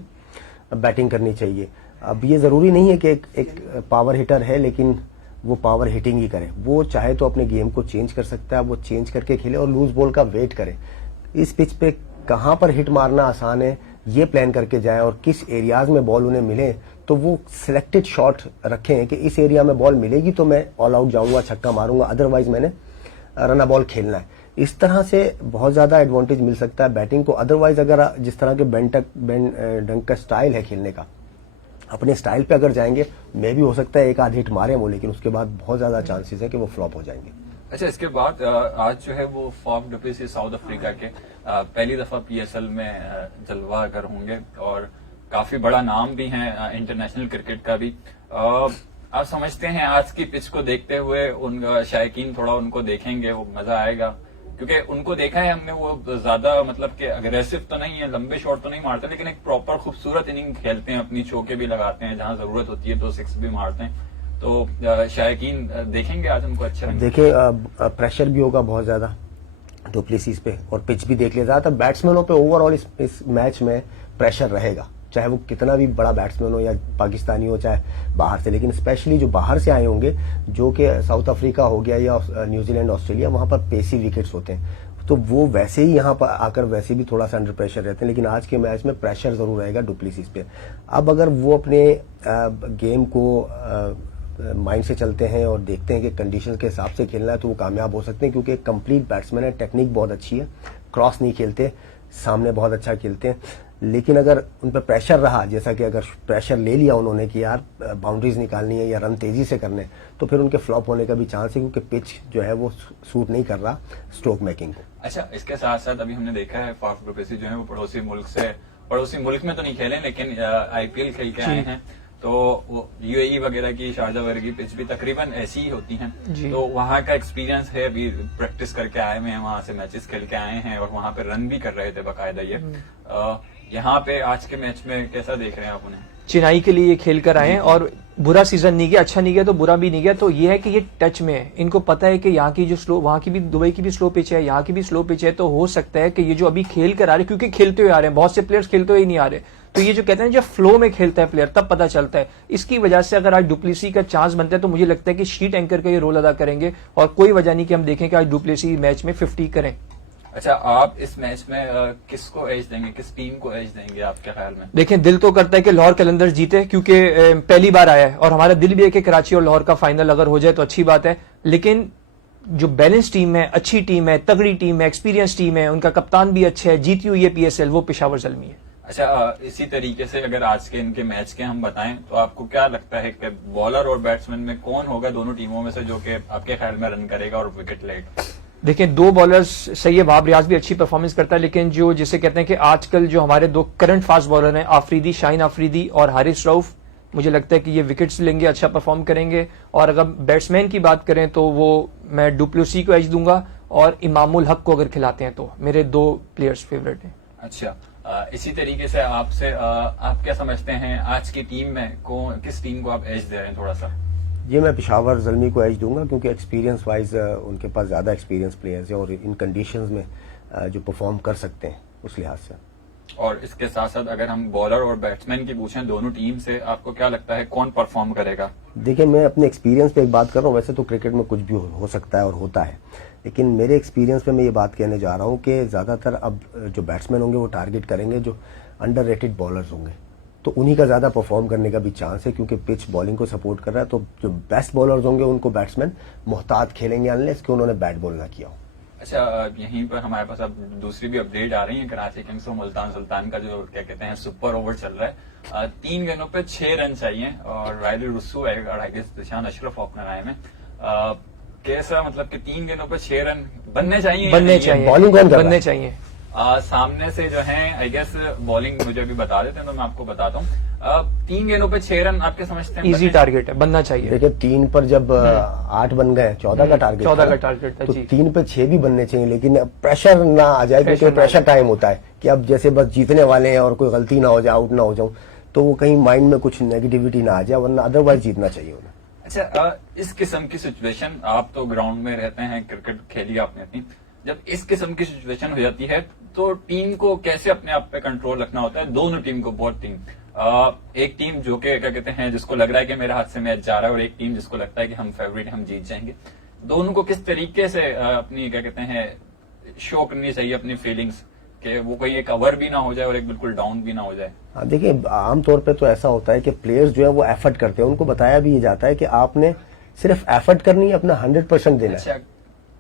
बैटिंग करनी चाहिए। अब ये जरूरी नहीं है कि एक पावर हिटर है लेकिन वो पावर हिटिंग ही करे। वो चाहे तो अपने गेम को चेंज कर सकता है, वो चेंज करके खेले और लूज बॉल का वेट करे। इस पिच पे कहां पर हिट मारना आसान है ये प्लान करके जाए और किस एरियाज में बॉल उन्हें मिले तो वो सिलेक्टेड शॉट रखें कि इस एरिया में बॉल मिलेगी तो मैं ऑल आउट जाऊंगा, छक्का मारूंगा, अदरवाइज मैंने रन बॉल खेलना है। इस तरह से बहुत ज्यादा एडवांटेज मिल सकता है बैटिंग को। अदरवाइज अगर जिस तरह के बेंड डंक का स्टाइल है खेलने का, अपने स्टाइल पे अगर जाएंगे, मे भी हो सकता है एक आध हिट मारे वो, लेकिन उसके बाद बहुत ज्यादा चांसेस है कि वो फ्लॉप हो जाएंगे। अच्छा, इसके बाद आज जो है वो Faf du Plessis South Africa के पहली दफा PSL में जलवा अगर होंगे और काफी बड़ा नाम भी है इंटरनेशनल क्रिकेट का भी। आप समझते हैं आज की पिच को देखते हुए उनका शायकीन थोड़ा उनको देखेंगे, वो मजा आएगा? क्योंकि उनको देखा है हमने, वो ज्यादा मतलब कि अग्रेसिव तो नहीं है, लंबे शॉट तो नहीं मारते, लेकिन एक प्रॉपर खूबसूरत इनिंग खेलते हैं, अपनी चौके भी लगाते हैं, जहां जरूरत होती है तो 6 भी मारते हैं। तो शायकीन देखेंगे आज उनको अच्छा? देखिए, प्रेशर भी होगा बहुत ज्यादा डु प्लेसिस पे और पिच भी देख लिया। ज्यादातर बैट्समैनों पे ओवरऑल इस मैच में प्रेशर रहेगा, चाहे वो कितना भी बड़ा बैट्समैन हो या पाकिस्तानी हो चाहे बाहर से। लेकिन स्पेशली जो बाहर से आए होंगे, जो कि साउथ अफ्रीका हो गया या न्यूजीलैंड, ऑस्ट्रेलिया, वहां पर पेसी विकेट्स होते हैं, तो वो वैसे ही यहाँ पर आकर वैसे भी थोड़ा सा अंडर प्रेशर रहते हैं। लेकिन आज के मैच में प्रेशर जरूर रहेगा डु प्लेसिस पे। अब अगर वो अपने गेम को माइंड से चलते हैं और देखते हैं कि कंडीशन के हिसाब से खेलना है तो वो कामयाब हो सकते हैं, क्योंकि एक कंप्लीट बैट्समैन है, टेक्निक बहुत अच्छी है, क्रॉस नहीं खेलते, सामने बहुत अच्छा खेलते हैं। लेकिन अगर उन पर प्रेशर रहा, जैसा कि अगर प्रेशर ले लिया उन्होंने कि यार बाउंड्रीज निकालनी है या रन तेजी से करने, तो फिर उनके फ्लॉप होने का भी चांस है, क्योंकि पिच जो है वो सूट नहीं कर रहा स्ट्रोक मेकिंग को। अच्छा, इसके साथ साथ अभी हमने देखा है फाफ डु प्लेसिस जो है वो पड़ोसी मुल्क में तो नहीं खेले, लेकिन IPL खेल के आए हैं। तो वो UAE वगैरह की, शारजा वगैरह की पिच भी तकरीबन ऐसी ही होती हैं, तो वहां का एक्सपीरियंस है, अभी प्रैक्टिस करके आए हुए हैं, वहां से मैचेस खेल के आए हैं और वहां पे रन भी कर रहे थे बाकायदा। ये यहाँ पे आज के मैच में कैसा देख रहे हैं आप उन्हें? चेन्नई के लिए ये खेल कर आए हैं और बुरा सीजन नहीं गया, अच्छा नहीं गया तो बुरा भी नहीं गया। तो ये है कि ये टच में है, इनको पता है कि यहाँ की जो स्लो, वहां की भी, दुबई की भी स्लो पिच है, यहाँ की भी स्लो पिच है, तो हो सकता है कि ये जो अभी खेल कर आ रहे, क्योंकि खेलते हुए आ रहे हैं, बहुत से प्लेयर्स खेलते हुए ही नहीं आ रहे, तो ये जो कहते हैं जब फ्लो में खेलता है प्लेयर तब पता चलता है। इसकी वजह से अगर आज डु प्लेसिस का चांस बनता है तो मुझे लगता है कि शीट एंकर का ये रोल अदा करेंगे और कोई वजह नहीं कि हम देखें कि आज डु प्लेसिस मैच में 50 करें। अच्छा, आप इस मैच में किसको एज देंगे, किस टीम को एज देंगे आपके ख्याल में? देखें, दिल तो करता है कि लाहौर कलंदर्स जीते, क्योंकि पहली बार आया है और हमारा दिल भी है कि कराची और लाहौर का फाइनल अगर हो जाए तो अच्छी बात है। लेकिन जो बैलेंस टीम है, अच्छी टीम है, तगड़ी टीम है, एक्सपीरियंस टीम है, उनका कप्तान भी अच्छा है, जीती हुई है PSL, वो पेशावर ज़ल्मी है। अच्छा, इसी तरीके से अगर आज के इनके मैच के हम बताएं तो आपको क्या लगता है कि बॉलर और बैट्समैन में कौन होगा दोनों टीमों में से जो कि आपके ख्याल में रन करेगा और विकेट लेगा? देखिए, दो बॉलर्स सही है, वहाब रियाज भी अच्छी परफॉर्मेंस करता है, लेकिन जो जिसे कहते हैं कि आजकल जो हमारे दो करंट फास्ट बॉलर हैं, आफरीदी, शाहीन आफरीदी और हारिस रऊफ, मुझे लगता है कि ये विकेट्स लेंगे, अच्छा परफॉर्म करेंगे। और अगर बैट्समैन की बात करें तो वो मैं डुप्लेसी को एज दूंगा और इमामुल हक को अगर खिलाते हैं तो मेरे दो प्लेयर्स फेवरेट हैं। अच्छा, इसी तरीके से आपसे आप क्या समझते हैं आज की टीम में किस टीम को आप एज दे रहे हैं थोड़ा सा? ये मैं पेशावर ज़ल्मी को एज दूंगा क्योंकि एक्सपीरियंस वाइज उनके पास ज़्यादा एक्सपीरियंस प्लेयर्स हैं और इन कंडीशंस में जो परफॉर्म कर सकते हैं उस लिहाज से। और इसके साथ साथ अगर हम बॉलर और बैट्समैन की पूछें दोनों टीम से, आपको क्या लगता है कौन परफॉर्म करेगा? देखिए, मैं अपने एक्सपीरियंस पे एक बात कर रहा हूँ, वैसे तो क्रिकेट में कुछ भी हो सकता है और होता है, लेकिन मेरे एक्सपीरियंस पे मैं ये बात कहने जा रहा हूँ कि ज़्यादातर अब जो बैट्समैन होंगे वो टारगेट करेंगे जो अंडररेटेड बॉलर्स होंगे, तो उन्हीं का ज़्यादा परफॉर्म करने का भी चांस है क्योंकि पिच बॉलिंग को सपोर्ट कर रहा है। तो जो बेस्ट बॉलर्स होंगे उनको बैट्समैन मोहतात खेलेंगे अनलेस कि उन्होंने बैट बॉल ना किया हो। अच्छा, यहीं पर हमारे पास अब दूसरी भी अपडेट आ रही है कराची किंग्स और मुल्तान सुल्तान का जो क्या कहते हैं सुपर ओवर चल रहा है। 3 गेंदों पे 6 रन चाहिए और रायली रुस्सू है और I guess Zeeshan Ashraf opener आए में। कैसा मतलब कि 3 गेंदों पे 6 रन बनने चाहिए? बॉलिंग कौन कर बनने चाहिए? सामने से जो है आई गेस बॉलिंग मुझे अभी बता देते हैं तो मैं आपको बताता हूँ। 3 गेंदों पे 6 रन आपके समझते हैं इजी टारगेट है, बनना चाहिए। देखिए, 3 पर जब 8 बन गए, 14 का टारगेट, 14 का टारगेट था तो जी। 3 पे 6 भी बनने चाहिए, लेकिन प्रेशर ना आ जाए क्योंकि प्रेशर टाइम होता है कि अब जैसे बस जीतने वाले हैं और कोई गलती ना हो जाए, आउट ना हो जाऊं, तो वो कहीं माइंड में कुछ नेगेटिविटी ना आ जाए, वरना अदरवाइज जीतना चाहिए उन्हें। अच्छा, इस किस्म की सिचुएशन, आप तो ग्राउंड में रहते हैं, क्रिकेट खेली आपने अपनी, जब इस किस्म की सिचुएशन हो जाती है तो टीम को कैसे अपने आप पे कंट्रोल रखना होता है? दोनों टीम को, बहुत टीम, एक टीम जो कि क्या कहते हैं जिसको लग रहा है कि मेरे हाथ से मैच जा रहा है और एक टीम जिसको लगता है कि हम फेवरेट, हम जीत जाएंगे, दोनों को किस तरीके से अपनी क्या कहते हैं शो करनी चाहिए अपनी फीलिंग्स, कि वो कोई एक अवर भी ना हो जाए और एक बिल्कुल डाउन भी ना हो जाए? हाँ, देखिए, आमतौर पे तो ऐसा होता है कि प्लेयर्स जो है वो एफर्ट करते हैं, उनको बताया भी ये जाता है कि आपने सिर्फ एफर्ट करनी है, अपना 100% देना है। अच्छा,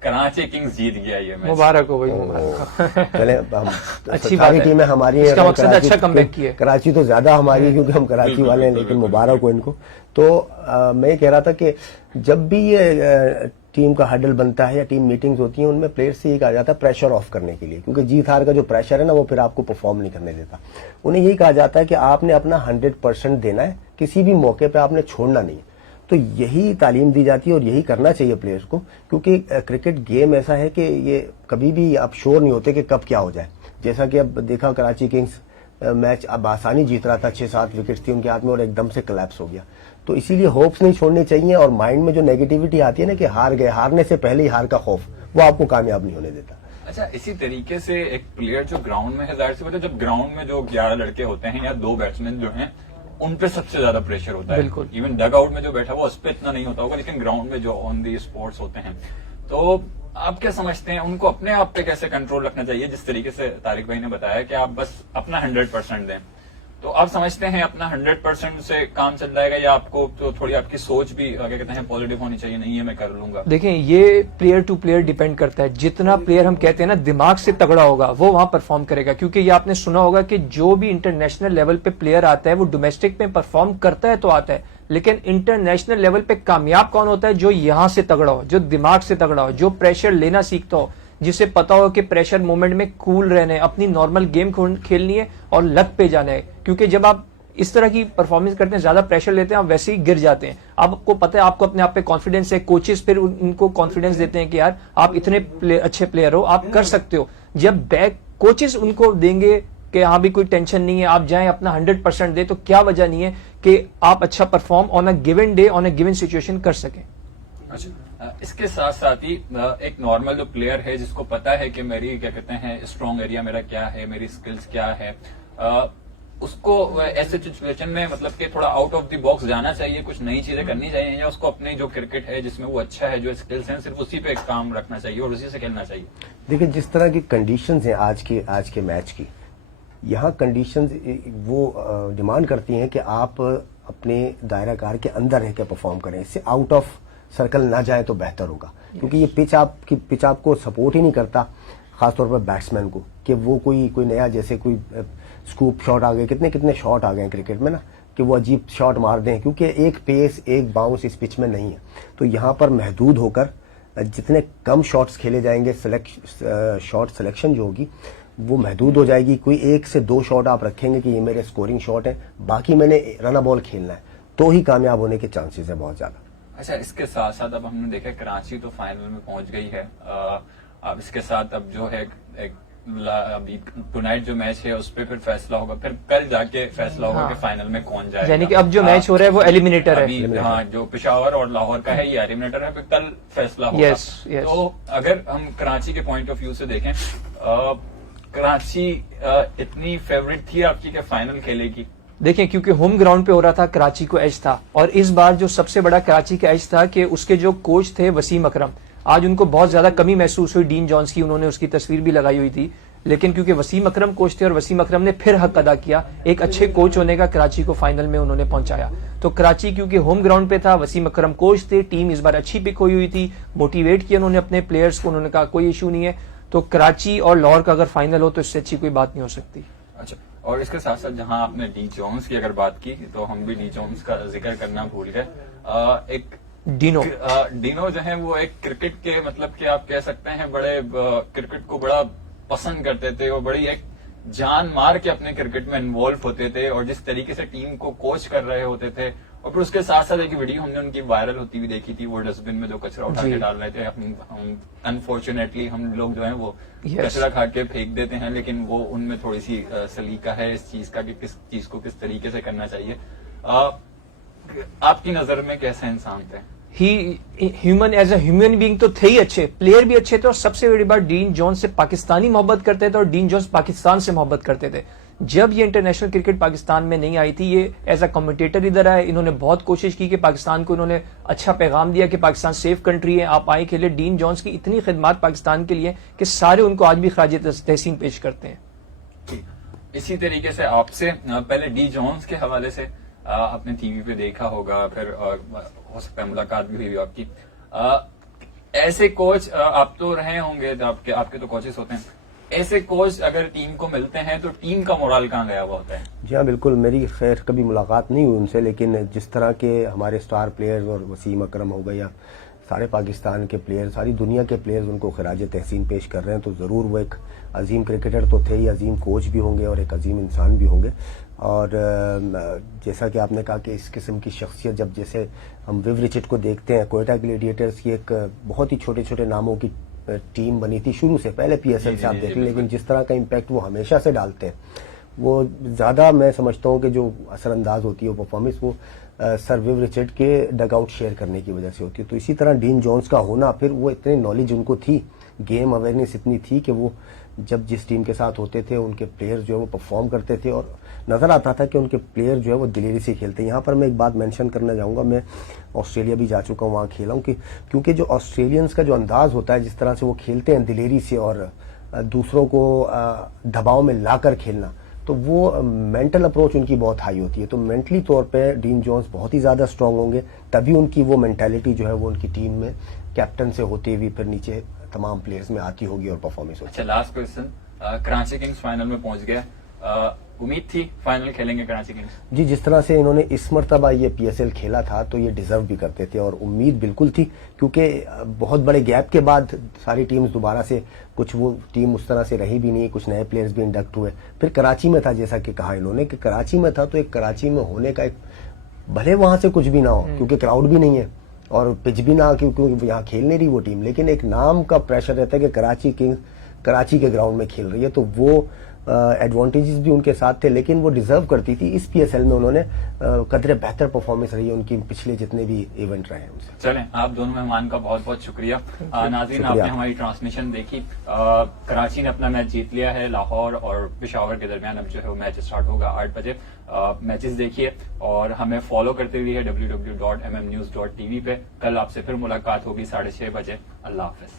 कराची किंग्स जीत गया ये मैच, मुबारक हो भाई, मुबारक। चले, हम अच्छी बात सारी है, टीमें हमारी इसका हैं, मकसद अच्छा कमबैक किया है। कराची तो ज्यादा हमारी है क्योंकि हम कराची वाले हैं, लेकिन मुबारक हो इनको। तो मैं ये कह रहा था कि जब भी ये टीम का हडल बनता है या टीम मीटिंग्स होती हैं, उनमें प्लेयर्स से ये कहा जाता है प्रेशर ऑफ करने के लिए, क्योंकि जीत हार का जो प्रेशर है ना वो फिर आपको परफॉर्म नहीं करने देता। उन्हें यही कहा जाता है कि आपने अपना 100% देना है, किसी भी मौके पर आपने छोड़ना नहीं है। तो यही तालीम दी जाती है और यही करना चाहिए प्लेयर्स को, क्योंकि क्रिकेट गेम ऐसा है कि ये कभी भी आप श्योर नहीं होते कि कब क्या हो जाए। जैसा कि अब देखा, कराची किंग्स मैच अब आसानी जीत रहा था, 6-7 विकेट थी उनके हाथ में और एकदम से कोलैप्स हो गया। तो इसीलिए होप्स नहीं छोड़ने चाहिए और माइंड में जो नेगेटिविटी आती है ना कि हार गए, हारने से पहले ही हार का खौफ, वो आपको कामयाब नहीं होने देता। अच्छा, इसी तरीके से एक प्लेयर जो ग्राउंड में है, जाहिर सी बात है जब ग्राउंड में जो 11 लड़के होते हैं या 2 बैट्समैन जो हैं उन पे सबसे ज्यादा प्रेशर होता है। बिल्कुल। इवन डग आउट में जो बैठा हुआ उस पर इतना नहीं होता होगा, लेकिन ग्राउंड में जो ऑन दी स्पोर्ट्स होते हैं, तो आप क्या समझते हैं उनको अपने आप पे कैसे कंट्रोल रखना चाहिए? जिस तरीके से तारिक भाई ने बताया कि आप बस अपना 100% दें, तो आप समझते हैं अपना 100% से काम चल जाएगा या आपको तो थोड़ी आपकी सोच भी क्या कहते हैं पॉजिटिव होनी चाहिए, नहीं है मैं कर लूंगा? देखें, ये प्लेयर टू प्लेयर डिपेंड करता है। जितना प्लेयर हम कहते हैं ना दिमाग से तगड़ा होगा वो वहां परफॉर्म करेगा, क्योंकि ये आपने सुना होगा कि जो भी इंटरनेशनल लेवल पे प्लेयर आता है वो डोमेस्टिक में परफॉर्म करता है तो आता है, लेकिन इंटरनेशनल लेवल पे कामयाब कौन होता है? जो यहां से तगड़ा हो, जो दिमाग से तगड़ा हो, जो प्रेशर लेना सीखता हो, जिसे पता हो कि प्रेशर मोमेंट में कूल रहना है, अपनी नॉर्मल गेम खेलनी है और लक पे जाना है। क्योंकि जब आप इस तरह की परफॉर्मेंस करते हैं, ज्यादा प्रेशर लेते हैं, आप वैसे ही गिर जाते हैं। आपको पता है, आपको अपने आप पे कॉन्फिडेंस है, कोचेस फिर उनको कॉन्फिडेंस देते हैं कि यार आप इतने अच्छे प्लेयर हो, आप कर सकते हो। जब बैक कोचेस उनको देंगे कि हाँ भी कोई टेंशन नहीं है, आप जाएं अपना 100% दे, तो क्या वजह नहीं है कि आप अच्छा perform on a given day, on a given situation कर सकें। अच्छा, इसके साथ साथ ही एक नॉर्मल जो प्लेयर है जिसको पता है कि मेरी क्या कहते हैं स्ट्रॉन्ग एरिया मेरा क्या है, मेरी स्किल्स क्या है, उसको ऐसे सिचुएशन में मतलब कि थोड़ा आउट ऑफ द बॉक्स जाना चाहिए, कुछ नई चीजें करनी चाहिए, या उसको अपनी जो क्रिकेट है जिसमें वो अच्छा है, जो स्किल्स हैं, सिर्फ उसी पे काम रखना चाहिए और उसी से खेलना चाहिए? देखिए, जिस तरह की कंडीशंस हैं आज के मैच की, यहाँ कंडीशंस वो डिमांड करती हैं कि आप अपने दायरा कार के अंदर रह के परफॉर्म करें, इससे आउट ऑफ सर्कल ना जाए तो बेहतर होगा, क्योंकि ये पिच आपको सपोर्ट ही नहीं करता, खासतौर पर बैट्समैन को, कि वो कोई नया जैसे कोई स्कूप शॉट आ गए, कितने शॉट आ गए क्रिकेट में ना, कि वो अजीब शॉट मार दें, क्योंकि एक पेस एक बाउंस इस पिच में नहीं है। तो यहाँ पर महदूद होकर जितने कम शॉट्स खेले जाएंगे, शॉट सिलेक्शन जो होगी वो महदूद हो जाएगी। कोई 1 से 2 शॉट आप रखेंगे कि ये मेरे स्कोरिंग शॉट है, बाकी मैंने रन बॉल खेलना है, तो ही कामयाब होने के चांसेस है बहुत ज्यादा। अच्छा, इसके साथ साथ अब हमने देखा कराची तो फाइनल में पहुंच गई है। अब इसके साथ अब जो है अभी टुनाइट जो मैच है उस पर फिर फैसला होगा, फिर कल जाके फैसला होगा कि फाइनल में कौन जाएगा। यानी कि अब जो मैच हो रहा है वो एलिमिनेटर है। हाँ, जो पेशावर और लाहौर का है ये एलिमिनेटर है, फिर कल फैसला होगा। Yes. तो अगर हम कराची के पॉइंट ऑफ व्यू से देखें, कराची इतनी फेवरेट थी आपकी कि फाइनल खेलेगी? देखिए, क्योंकि होम ग्राउंड पे हो रहा था, कराची को एज था, और इस बार जो सबसे बड़ा कराची का एज था कि उसके जो कोच थे वसीम अकरम, आज उनको बहुत ज्यादा कमी महसूस हुई डीन जॉन्स की, उन्होंने उसकी तस्वीर भी लगाई हुई थी, लेकिन क्योंकि वसीम अकरम कोच थे और वसीम अकरम ने फिर हक अदा किया, एक अच्छे कोच होने का कराची को फाइनल में उन्होंने पहुंचाया। तो कराची क्योंकि होम ग्राउंड पे था, वसीम अकरम कोच थे, टीम इस बार अच्छी पिक हुई थी, मोटिवेट किया उन्होंने अपने प्लेयर्स को, उन्होंने कहा कोई इशू नहीं है। तो कराची और लाहौर का अगर फाइनल हो तो इससे अच्छी कोई बात नहीं हो सकती। अच्छा, और इसके साथ साथ जहां आपने डी जोन्स की अगर बात की तो हम भी डी जोन्स का जिक्र करना भूल गए। एक डिनो जो है वो एक क्रिकेट के मतलब कि आप कह सकते हैं बड़े क्रिकेट को बड़ा पसंद करते थे और बड़ी एक जान मार के अपने क्रिकेट में इन्वॉल्व होते थे, और जिस तरीके से टीम को कोच कर रहे होते थे। और फिर उसके साथ साथ एक वीडियो हमने उनकी वायरल होती हुई देखी थी, वो डस्टबिन में जो कचरा उठा के डाल रहे थे। हम अनफॉर्चुनेटली हम लोग जो है वो कचरा खा के फेंक देते हैं, लेकिन वो उनमें थोड़ी सी सलीका है इस चीज का कि किस चीज को किस तरीके से करना चाहिए। आपकी नजर में कैसे इंसान थे? Human as a human being तो थे ही अच्छे, प्लेयर भी अच्छे थे, और सबसे बड़ी बात डीन जॉन्स से पाकिस्तानी मोहब्बत करते थे और डीन जॉन्स पाकिस्तान से मोहब्बत करते थे। जब ये इंटरनेशनल क्रिकेट पाकिस्तान में नहीं आई थी, ये एज अ कमेंटेटर इधर आए, इन्होंने बहुत कोशिश की कि पाकिस्तान को इन्होंने अच्छा पैगाम दिया कि पाकिस्तान सेफ कंट्री है, आप आए खेले। डीन जॉन्स की इतनी खिदमत पाकिस्तान के लिए कि सारे उनको आज भी खराज तहसीन पेश करते हैं। इसी तरीके से आपसे पहले डी जॉन्स के हवाले से आपने टीवी पे देखा होगा, फिर हो सकता है मुलाकात भी हुई आपकी। ऐसे कोच आप तो रहे होंगे, आपके तो कोचेस होते हैं, ऐसे कोच अगर टीम को मिलते हैं तो टीम का मोरल कहाँ गया हुआ होता है? जी हाँ, बिल्कुल। मेरी खैर कभी मुलाकात नहीं हुई उनसे, लेकिन जिस तरह के हमारे स्टार प्लेयर्स और वसीम अकरम हो गए या सारे पाकिस्तान के प्लेयर्स, सारी दुनिया के प्लेयर्स उनको खराज तहसीन पेश कर रहे हैं, तो ज़रूर वो एक अजीम क्रिकेटर तो थे ही, अजीम कोच भी होंगे और एक अजीम इंसान भी होंगे। और जैसा कि आपने कहा कि इस किस्म की शख्सियत, जब जैसे हम विव रिचर्ड को देखते हैं, कोयटा ग्लेडिएटर्स की एक बहुत ही छोटे छोटे नामों की टीम बनी थी शुरू से, पहले पीएसएल से आप देख लें, लेकिन जिस तरह का इम्पैक्ट वो हमेशा से डालते हैं, वो ज़्यादा मैं समझता हूँ कि जो असरअंदाज होती है वो परफॉर्मेंस, वो सर विव रिचर्ड के डगआउट शेयर करने की वजह से होती है। तो इसी तरह डीन जॉन्स का होना, फिर वो इतनी नॉलेज उनको थी, गेम अवेयरनेस इतनी थी कि वो जब जिस टीम के साथ होते थे उनके प्लेयर्स जो है वो परफॉर्म करते थे, और नज़र आता था कि उनके प्लेयर जो है वो दिलेरी से खेलते हैं। यहाँ पर मैं एक बात मेंशन करना चाहूँगा, मैं ऑस्ट्रेलिया भी जा चुका हूँ, वहाँ खेला हूँ, कि क्योंकि जो ऑस्ट्रेलियंस का जो अंदाज होता है, जिस तरह से वो खेलते हैं दिलेरी से और दूसरों को दबाव में लाकर खेलना, तो वो मेंटल अप्रोच उनकी बहुत हाई होती है। तो मेंटली तौर पे डीन जॉन्स बहुत ही ज़्यादा स्ट्रांग होंगे, तभी उनकी वो मेंटालिटी जो है वो उनकी टीम में कैप्टन से होती हुई फिर नीचे तमाम प्लेयर्स में आती होगी और परफॉर्मेंस होगी। अच्छा, last question, Karachi Kings final में पहुंच गया, उम्मीद थी फाइनल खेलेंगे कराची किंग्स? जी, जिस तरह से इन्होंने इस मरतबा ये पीएसएल खेला था तो ये डिजर्व भी करते थे, और उम्मीद बिल्कुल थी, क्योंकि बहुत बड़े गैप के बाद सारी टीम्स दोबारा से, कुछ वो टीम उस तरह से रही भी नहीं, कुछ नए प्लेयर्स भी इंडक्ट हुए। फिर कराची में था, जैसा कि कहा इन्होंने कि कराची में था, तो एक कराची में होने का एक, भले वहां से कुछ भी ना हो क्योंकि क्राउड भी नहीं है और पिच भी ना, क्योंकि यहाँ खेल नहीं रही वो टीम, लेकिन एक नाम का प्रेशर रहता है कि कराची किंग्स कराची के ग्राउंड में खेल रही है, तो वो एडवांटेजेस भी उनके साथ थे, लेकिन वो डिजर्व करती थी। इस पीएसएल में उन्होंने कदरे बेहतर परफॉर्मेंस रही है उनकी पिछले जितने भी इवेंट रहे हैं उनसे। चलें, आप दोनों मेहमान का बहुत बहुत शुक्रिया। नाज़रीन, आपने हमारी ट्रांसमिशन देखी, कराची ने अपना मैच जीत लिया है, लाहौर और पेशावर के दरमियान अब जो है वो मैच स्टार्ट होगा 8 बजे। मैचेस देखिए और हमें फॉलो करते रहिए www.mmnews.tv पे। कल आपसे फिर मुलाकात होगी 6:30 बजे। अल्लाह हाफिज।